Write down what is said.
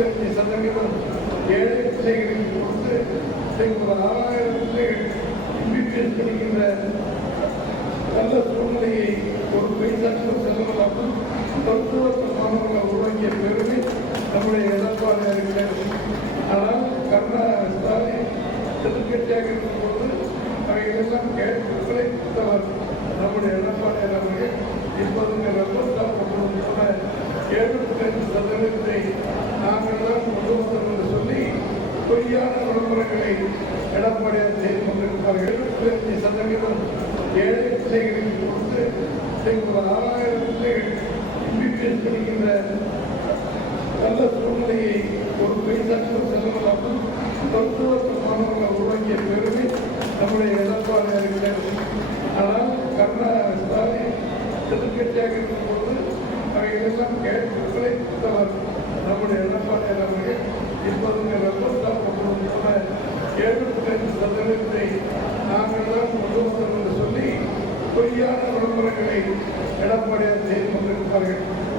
75% ஏழை பிள்ளைகளுக்கு கொடுத்து ஒரு 6000 பிள்ளைகள் MBBS படிக்கின்ற நல்ல சூழ்நிலையை ஒரு பைசாக்கள் செல்லலாமல் மருத்துவ மாணவர்களை உருவாக்கிய பெருமை நம்முடைய எடப்பாடியாக இருக்கிறது. ஆனால் ஸ்டாலின் எதிர்கட்சியாக இருக்கும்போது அவைகளெல்லாம் கேட்பதை கொடுத்தவர் நம்முடைய எடப்பாடியார் அவர்கள். இப்போது வெப்பத்தாக்கப்படும் கூட 75% நாங்கள் தான் கொண்டு வந்தோம் என்று சொல்லி பொய்யான விளம்பரங்களை எடப்பாடியார் செய்து கொண்டிருப்பார்கள். 75% ஏழை பிள்ளைகளுக்கு கொடுத்து ஒரு 6000 பிள்ளைகள் MBBS படிக்கின்ற நல்ல சூழ்நிலையை ஒரு பைசாக்கள் செல்லலாமல் மருத்துவ மாணவர்களை உருவாக்கிய பெருமை நம்முடைய எடப்பாடியாக இருக்கிறது. ஆனால் ஸ்டாலின் எதிர்கட்சியாக இருக்கும்போது அவைகளெல்லாம் கேட்பதை கொடுத்தவர் நம்முடைய எடப்பாடியார் அவர்கள். இப்போது வெப்பத்தாக்கப்படும் கூட 75% நாங்கள் தான் கொண்டு வந்தோம் என்று சொல்லி பொய்யான விளம்பரங்களை எடப்பாடியார் செய்து கொண்டிருப்பார்கள்.